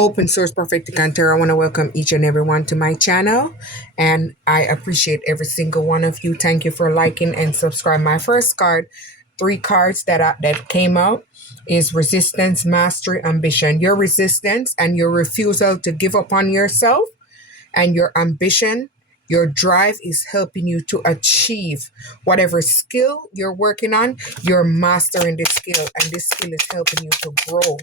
Open Source Prophetic Hunter. I want to welcome each and everyone to my channel, and I appreciate every single one of you. Thank you for liking and subscribe. My first card, three cards that came out is resistance, mastery, ambition. Your resistance and your refusal to give up on yourself, and your ambition, your drive is helping you to achieve whatever skill you're working on. You're mastering this skill, and this skill is helping you to grow.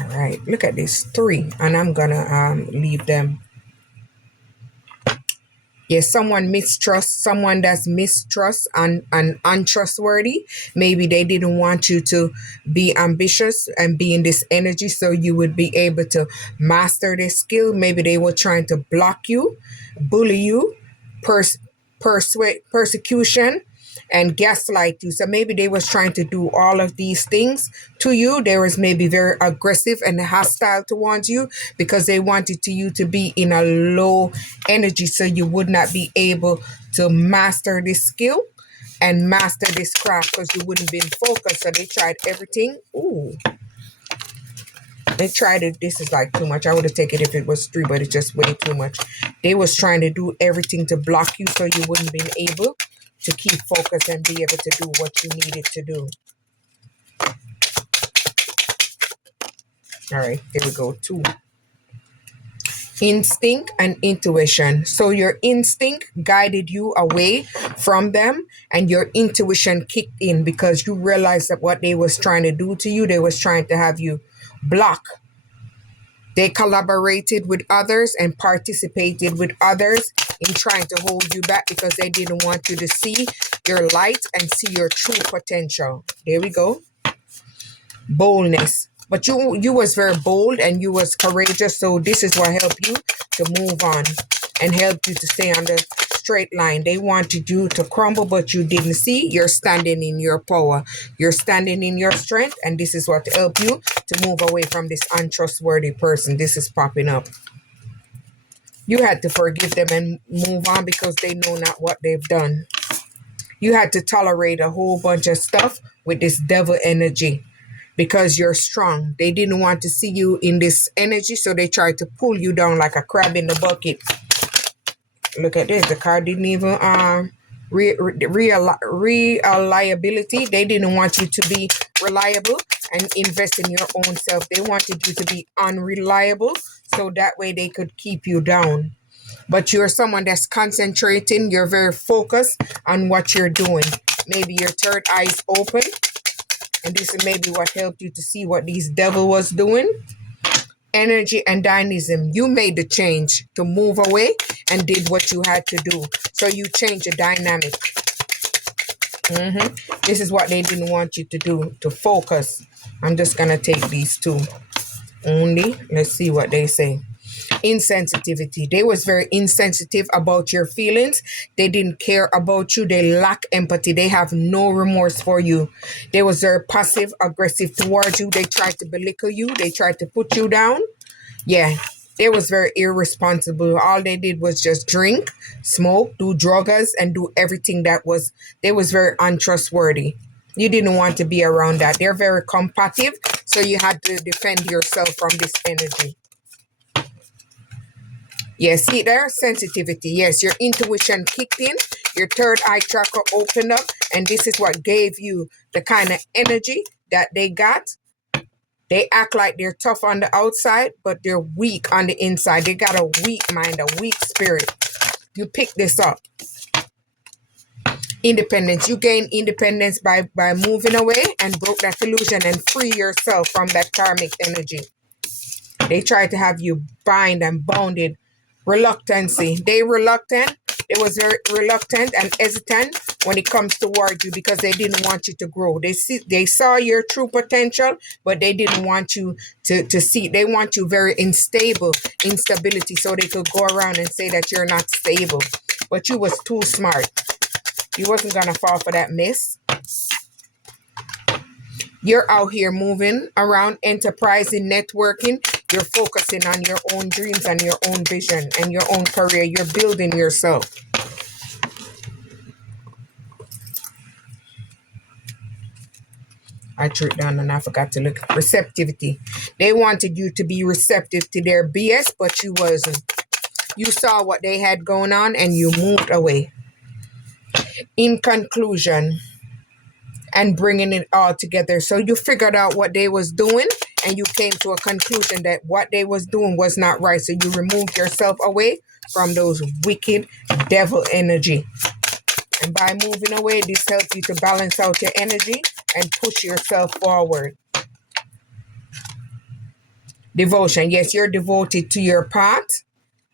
All right, look at this three, and I'm gonna leave them. Yes, someone mistrust, someone that's mistrust and untrustworthy. Maybe they didn't want you to be ambitious and be in this energy so you would be able to master this skill. Maybe they were trying to block you, bully you, persuade, persecution, and gaslight you. So maybe they was trying to do all of these things to you. They was maybe very aggressive and hostile towards you because they wanted you to be in a low energy so you would not be able to master this skill and master this craft because you wouldn't be focused. So they tried everything. Ooh. They tried it. This is like too much. I would have taken it if it was three, but it's just way too much. They was trying to do everything to block you so you wouldn't be able to keep focus and be able to do what you needed to do. All right, here we go. Two. Instinct and intuition. So your instinct guided you away from them, and your intuition kicked in because you realized that what they was trying to do to you, they was trying to have you block. They collaborated with others and participated with others in trying to hold you back because they didn't want you to see your light and see your true potential. There we go. Boldness. But you was very bold and you was courageous. So this is what helped you to move on and helped you to stay on the straight line. They wanted you to crumble, but you didn't see. You're standing in your power. You're standing in your strength. And this is what helped you to move away from this untrustworthy person. This is popping up. You had to forgive them and move on because they know not what they've done. You had to tolerate a whole bunch of stuff with this devil energy because you're strong. They didn't want to see you in this energy, so they tried to pull you down like a crab in the bucket. Look at this. The card didn't even reliability. They didn't want you to be reliable and invest in your own self. They wanted you to be unreliable so that way they could keep you down. But you're someone that's concentrating. You're very focused on what you're doing. Maybe your third eye is open, and this is maybe what helped you to see what these devil was doing. Energy and dynamism. You made the change to move away and did what you had to do. So you changed the dynamic. This is what they didn't want you to do, to focus. I'm just going to take these two only. Let's see what they say. Insensitivity. They was very insensitive about your feelings. They didn't care about you. They lack empathy. They have no remorse for you. They was very passive aggressive towards you. They tried to belittle you. They tried to put you down. Yeah, they was very irresponsible. All they did was just drink, smoke, do drugs, and do everything they was very untrustworthy. You didn't want to be around that. They're very combative, so you had to defend yourself from this energy. Yes, see there? Sensitivity. Yes, your intuition kicked in. Your third eye chakra opened up. And this is what gave you the kind of energy that they got. They act like they're tough on the outside, but they're weak on the inside. They got a weak mind, a weak spirit. You pick this up. Independence. You gain independence by moving away and broke that illusion and free yourself from that karmic energy. They try to have you bind and bounded. Reluctancy. They reluctant. They was very reluctant and hesitant when it comes toward you because they didn't want you to grow. They saw your true potential, but they didn't want you to see. They want you very instability, so they could go around and say that you're not stable. But you was too smart. You wasn't gonna fall for that mess. You're out here moving around, enterprising, networking. You're focusing on your own dreams and your own vision and your own career. You're building yourself. I threw it down and I forgot to look. Receptivity. They wanted you to be receptive to their BS, but you wasn't. You saw what they had going on and you moved away. In conclusion, and bringing it all together. So you figured out what they was doing and you came to a conclusion that what they was doing was not right. So you removed yourself away from those wicked devil energy. And by moving away, this helps you to balance out your energy and push yourself forward. Devotion. Yes, you're devoted to your path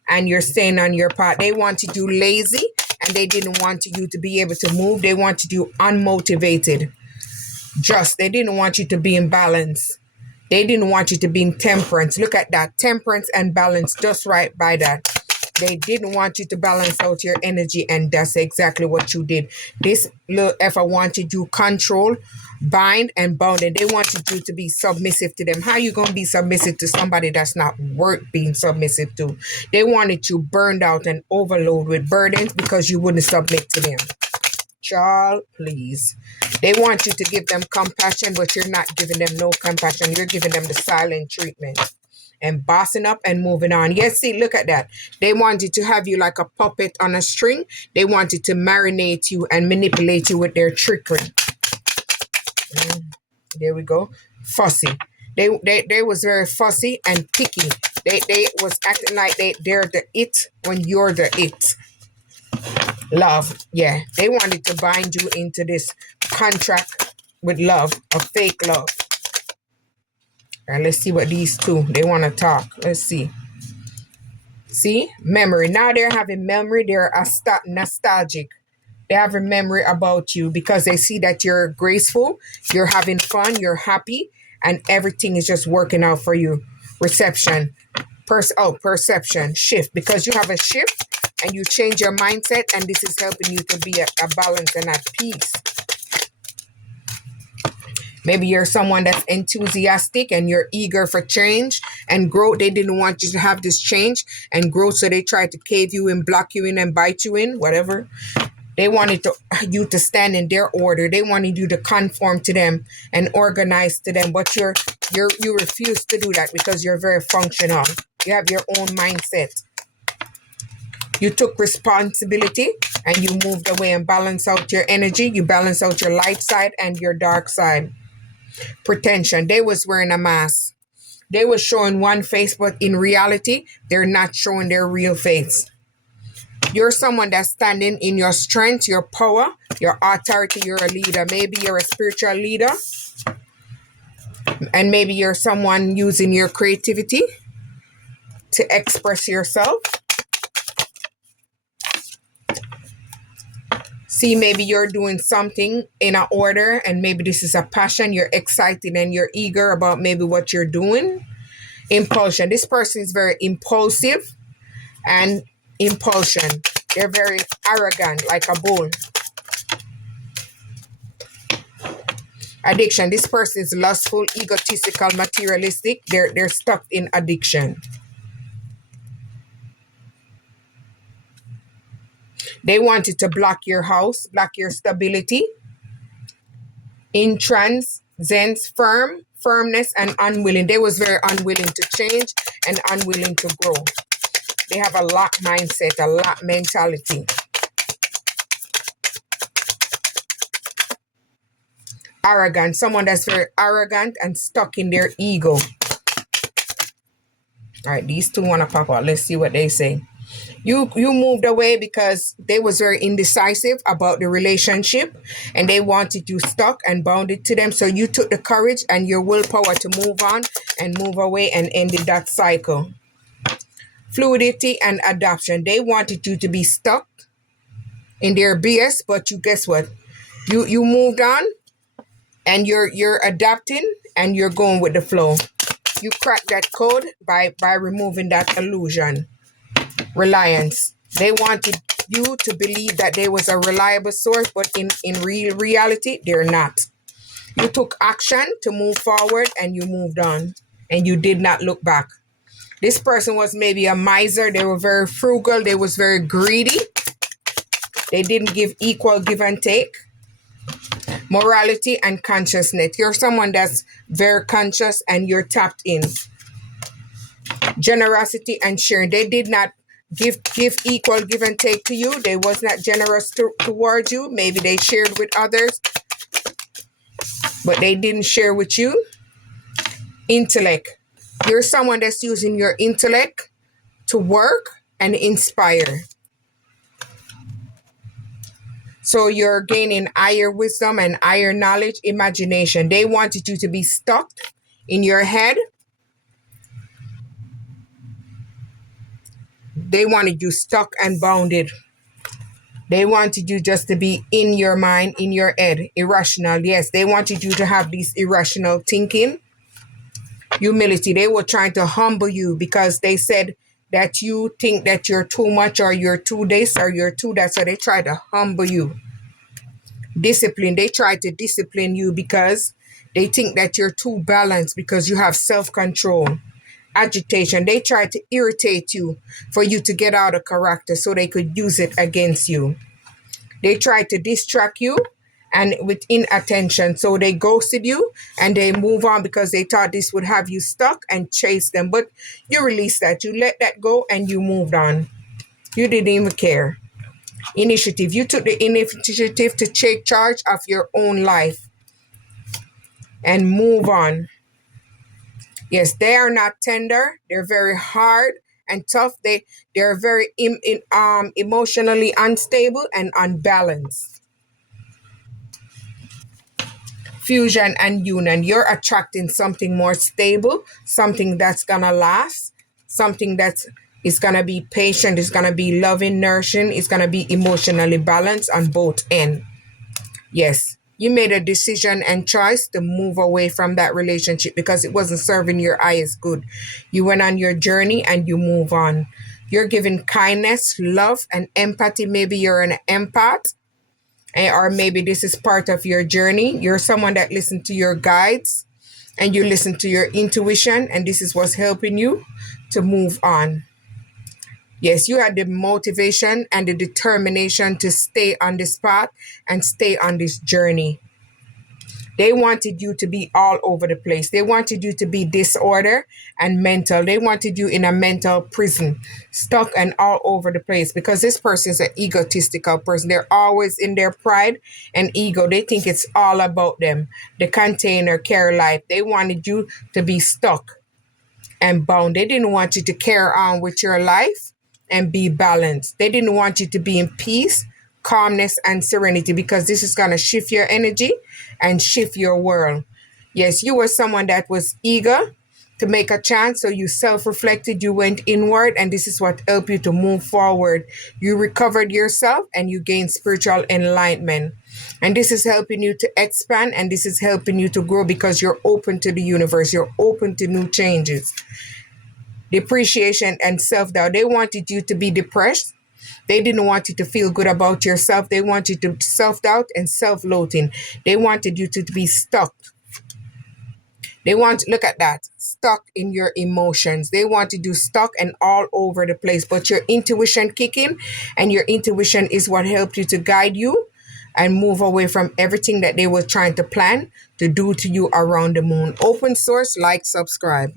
and you're staying on your path. They wanted you lazy and they didn't want you to be able to move. They wanted you unmotivated. They didn't want you to be in balance. They didn't want you to be in temperance. Look at that. Temperance and balance, just right by that. They didn't want you to balance out your energy, and that's exactly what you did. This little effer wanted you control, bind, and bounded. They wanted you to be submissive to them. How you going to be submissive to somebody that's not worth being submissive to? They wanted you burned out and overloaded with burdens because you wouldn't submit to them. Child, please. They want you to give them compassion, but you're not giving them no compassion. You're giving them the silent treatment. And bossing up and moving on. Yes, see, look at that. They wanted to have you like a puppet on a string. They wanted to marinate you and manipulate you with their trickery. There we go. Fussy. They was very fussy and picky. They was acting like they're the it when you're the it. Love. Yeah. They wanted to bind you into this contract with love, a fake love. All right, let's see what these two, they want to talk. Let's see. See? Memory. Now they're having memory. They're nostalgic. They have a memory about you because they see that you're graceful, you're having fun, you're happy, and everything is just working out for you. Reception. Perception. Shift. Because you have a shift and you change your mindset, and this is helping you to be a balance and at peace. Maybe you're someone that's enthusiastic and you're eager for change and growth. They didn't want you to have this change and growth, so they tried to cave you in, block you in, and bite you in, whatever. They wanted you to stand in their order. They wanted you to conform to them and organize to them, but you refuse to do that because you're very functional. You have your own mindset. You took responsibility and you moved away and balanced out your energy. You balance out your light side and your dark side. Pretension. They was wearing a mask. They was showing one face, but in reality, they're not showing their real face. You're someone that's standing in your strength, your power, your authority. You're a leader. Maybe you're a spiritual leader. And maybe you're someone using your creativity to express yourself. See, maybe you're doing something in an order and maybe this is a passion. You're excited and you're eager about maybe what you're doing. Impulsion. This person is very impulsive and impulsion. They're very arrogant, like a bull. Addiction. This person is lustful, egotistical, materialistic. They're stuck in addiction. They wanted to block your house, block your stability. Intransigence, firmness, and unwilling. They was very unwilling to change and unwilling to grow. They have a lock mindset, a lock mentality. Arrogant. Someone that's very arrogant and stuck in their ego. All right, these two want to pop out. Let's see what they say. You moved away because they was very indecisive about the relationship and they wanted you stuck and bounded to them. So you took the courage and your willpower to move on and move away and ended that cycle. Fluidity and adoption. They wanted you to be stuck in their BS, but you guess what? You moved on and you're adapting and you're going with the flow. You cracked that code by removing that illusion. Reliance. They wanted you to believe that there was a reliable source, but in real reality, they're not. You took action to move forward and you moved on and you did not look back. This person was maybe a miser. They were very frugal. They was very greedy. They didn't give equal give and take. Morality and consciousness. You're someone that's very conscious and you're tapped in. Generosity and sharing. They did not give equal give and take to you. They was not generous towards you. Maybe they shared with others, but they didn't share with you. Intellect. You're someone that's using your intellect to work and inspire. So you're gaining higher wisdom and higher knowledge, imagination. They wanted you to be stuck in your head. They wanted you stuck and bounded. They wanted you just to be in your mind, in your head, irrational. Yes, they wanted you to have this irrational thinking. Humility. They were trying to humble you because they said that you think that you're too much or you're too this or you're too that. So they try to humble you. Discipline. They try to discipline you because they think that you're too balanced because you have self-control. Agitation. They try to irritate you for you to get out of character so they could use it against you. They try to distract you and with inattention. So they ghosted you and they move on because they thought this would have you stuck and chase them. But you release that. You let that go and you moved on. You didn't even care. Initiative. You took the initiative to take charge of your own life and move on. Yes, they are not tender. They're very hard and tough. They're very emotionally unstable and unbalanced. Fusion and union. You're attracting something more stable, something that's gonna last, something that is gonna be patient, is gonna be loving, nourishing, it's gonna be emotionally balanced on both ends. Yes, you made a decision and choice to move away from that relationship because it wasn't serving your highest good. You went on your journey and you move on. You're giving kindness, love, and empathy. Maybe you're an empath, or maybe this is part of your journey. You're someone that listens to your guides and you listen to your intuition, and this is what's helping you to move on. Yes, you had the motivation and the determination to stay on this path and stay on this journey. They wanted you to be all over the place. They wanted you to be disorder and mental. They wanted you in a mental prison, stuck and all over the place because this person is an egotistical person. They're always in their pride and ego. They think it's all about them. The container carry life. They wanted you to be stuck and bound. They didn't want you to carry on with your life and be balanced. They didn't want you to be in peace, calmness, and serenity because this is going to shift your energy and shift your world. Yes, you were someone that was eager to make a chance, so you self-reflected, you went inward, and this is what helped you to move forward. You recovered yourself and you gained spiritual enlightenment. And this is helping you to expand and this is helping you to grow because you're open to the universe. You're open to new changes. Depreciation and self-doubt. They wanted you to be depressed. They didn't want you to feel good about yourself. They wanted you to self-doubt and self-loathing. They wanted you to be stuck. They want, look at that, stuck in your emotions. They wanted you stuck and all over the place. But your intuition kicking, and your intuition is what helped you to guide you and move away from everything that they were trying to plan to do to you around the moon. Open source, like, subscribe.